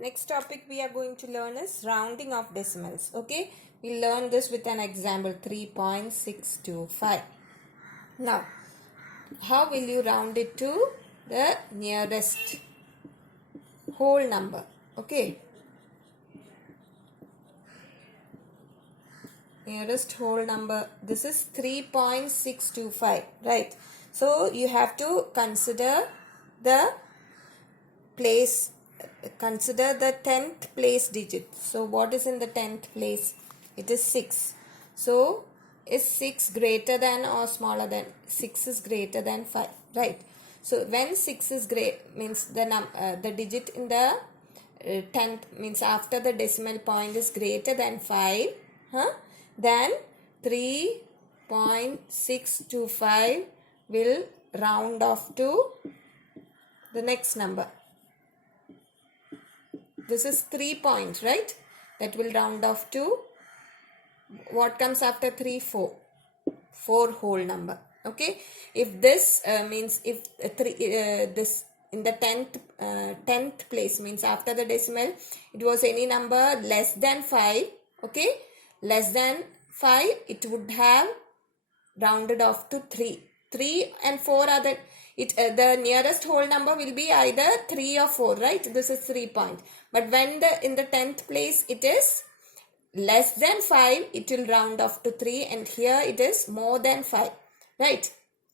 Next topic we are going to learn is rounding of decimals. Okay, we'll learn this with an example 3.625. Now, how will you round it to the nearest whole number? Okay, nearest whole number. This is 3.625, right? So you have to consider the place. Consider the 10th place digit. So what is in the 10th place? It is 6. So is 6 greater than or smaller than? 6 is greater than 5, right? So when 6 is great means the digit in the 10th means after the decimal point is greater than 5, then 3.625 will round off to the next number. This is 3 points, right? That will round off to what comes after 3? 4. 4 whole number. Okay. If this means if this in the 10th place means after the decimal, it was any number less than 5. Okay. Less than 5, it would have rounded off to 3. 3 and 4 are the nearest whole number will be either 3 or 4, right? This is 3 points. But when in the 10th place it is less than 5, it will round off to 3, and here it is more than 5, right?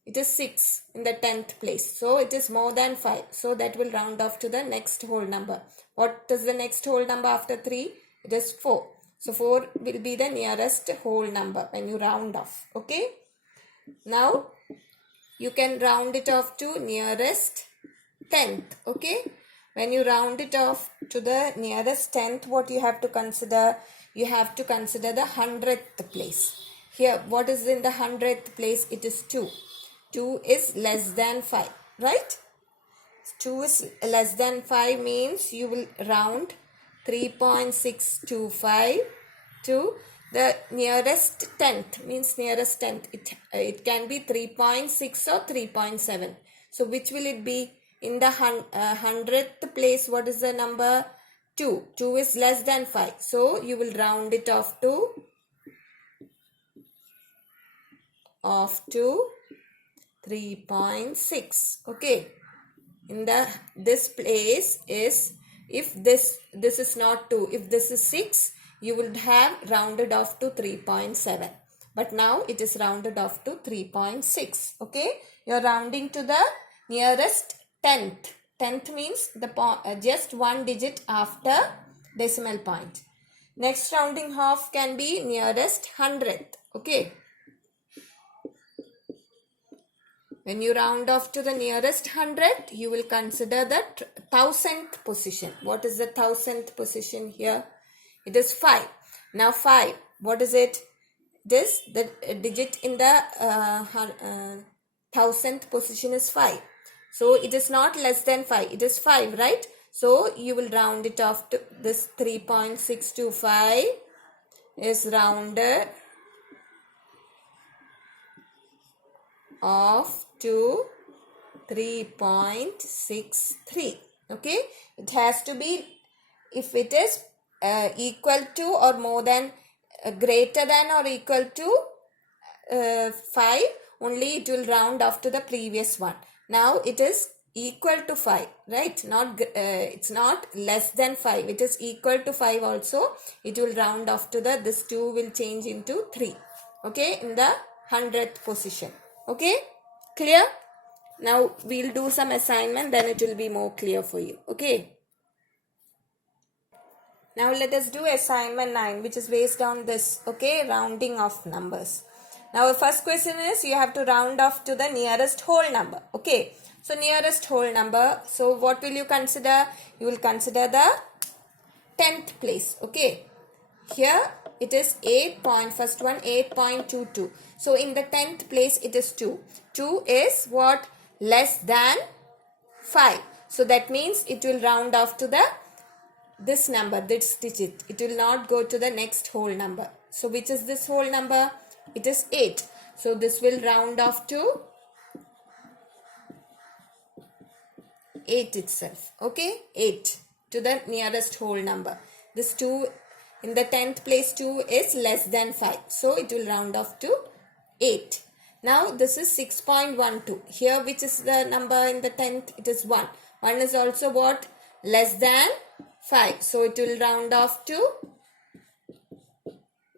It is 6 in the 10th place. So it is more than 5. So that will round off to the next whole number. What is the next whole number after 3? It is 4. So 4 will be the nearest whole number when you round off. Okay. Now you can round it off to nearest 10th. Okay. When you round it off to the nearest 10th, what you have to consider? You have to consider the 100th place. Here, what is in the 100th place? It is 2. 2 is less than 5, right? 2 is less than 5 means you will round 3.625 to the nearest 10th, means nearest 10th. It can be 3.6 or 3.7. So which will it be? In the 100th place, what is the number? 2. 2 is less than 5. So you will round it off to 3.6. Okay. In this place is, if this is not 2, if this is 6, you would have rounded off to 3.7. But now it is rounded off to 3.6. Okay. You are rounding to the nearest 10th. 10th means the just one digit after decimal point. Next rounding off can be nearest 100th. Okay. When you round off to the nearest 100th, you will consider the 1000th position. What is the 1000th position here? It is 5. Now 5, what is it? This, the digit in the 1000th position is 5. So it is not less than 5. It is 5, right? So you will round it off to this 3.625 is rounded off to 3.63. Okay. It has to be, if it is equal to or more than, greater than or equal to 5, only it will round off to the previous one. Now it is equal to 5, right? It's not less than 5. It is equal to 5 also. It will round off to this 2 will change into 3. Okay, in the 100th position. Okay, clear? Now we'll do some assignment, then it will be more clear for you. Okay. Now let us do assignment 9, which is based on this. Okay, rounding of numbers. Now the first question is, you have to round off to the nearest whole number. Okay. So nearest whole number. So what will you consider? You will consider the 10th place. Okay. Here it is 8 point. First one 8.22. So in the 10th place it is 2. 2 is what? Less than 5. So that means it will round off to this number, this digit. It will not go to the next whole number. So which is this whole number? It is 8. So this will round off to 8 itself. Okay, 8. to the nearest whole number. This 2 in the 10th place, 2 is less than 5. So it will round off to 8. Now this is 6.12. Here which is the number in the 10th? It is 1. 1 is also what? Less than 5. So it will round off to,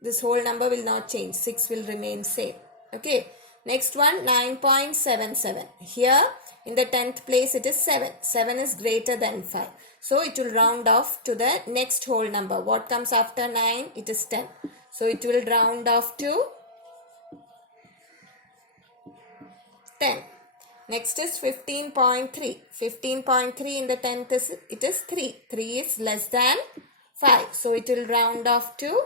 this whole number will not change. 6 will remain same. Okay. Next one, 9.77. Here in the 10th place it is 7. 7 is greater than 5. So it will round off to the next whole number. What comes after 9? It is 10. So it will round off to 10. Next is 15.3. 15.3 in the 10th is, it is 3. 3 is less than 5. So it will round off to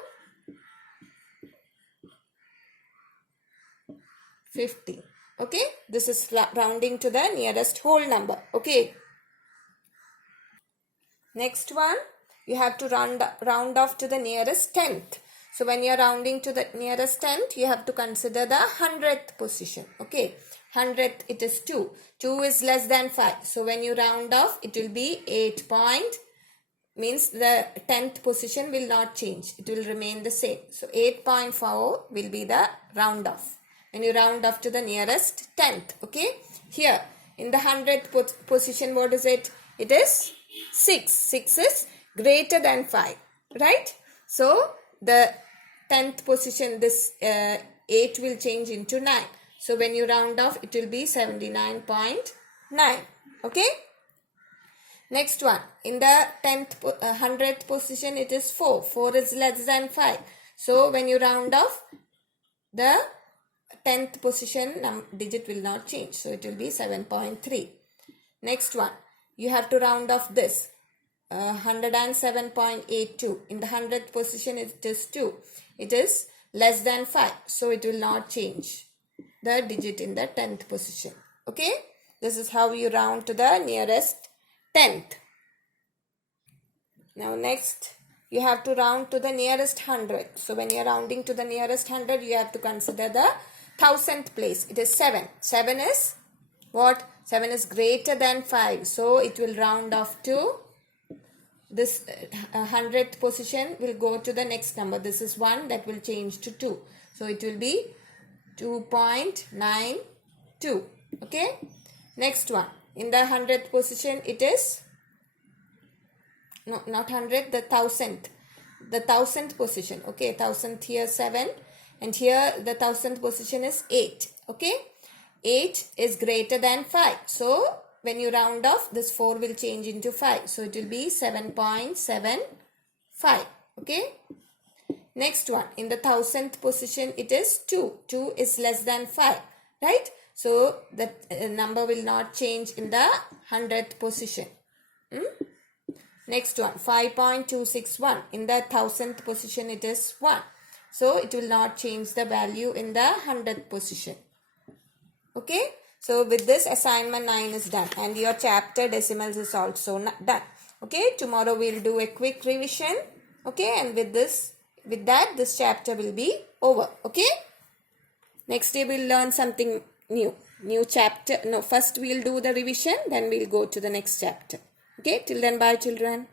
50. Okay. This is rounding to the nearest whole number. Okay. Next one, you have to round off to the nearest 10th. So when you are rounding to the nearest 10th, you have to consider the 100th position. Okay. 100th, it is 2. 2 is less than 5. So when you round off, it will be 8 point. Means the 10th position will not change. It will remain the same. So 8.4 will be the round off. When you round off to the nearest 10th. Okay. Here, in the 100th position, what is it? It is 6. 6 is greater than 5. Right? So, the 10th position, this 8 will change into 9. So, when you round off, it will be 79.9. Okay? Next one. In the 100th position, it is 4. 4 is less than 5. So, when you round off, the 10th position digit will not change. So, it will be 7.3. Next one. You have to round off this. 107.82. In the 100th position, it is 2. It is less than 5. So, it will not change the digit in the 10th position. Okay. This is how you round to the nearest 10th. Now, next, you have to round to the nearest 100. So, when you are rounding to the nearest 100, you have to consider the 1000th place. It is 7. 7 is what? 7 is greater than 5. So, it will round off to this 100th position will go to the next number. This is 1 that will change to 2. So, it will be 2.92. Okay. Next one. In the 100th position, it is, no, not 100, the 1000th. The 1000th position. Okay. 1000th here 7. And here the 1000th position is 8. Okay. 8 is greater than 5. So, when you round off, this 4 will change into 5. So, it will be 7.75. Okay. Next one. In the 1000th position, it is 2. 2 is less than 5. Right. So, the number will not change in the 100th position. Next one. 5.261. In the 1000th position, it is 1. So, it will not change the value in the 100th position. Okay. So, with this, assignment 9 is done. And your chapter decimals is also done. Okay. Tomorrow, we will do a quick revision. Okay. And with that, this chapter will be over. Okay. Next day, we will learn something new. New chapter. No, first we will do the revision. Then we will go to the next chapter. Okay. Till then, bye children.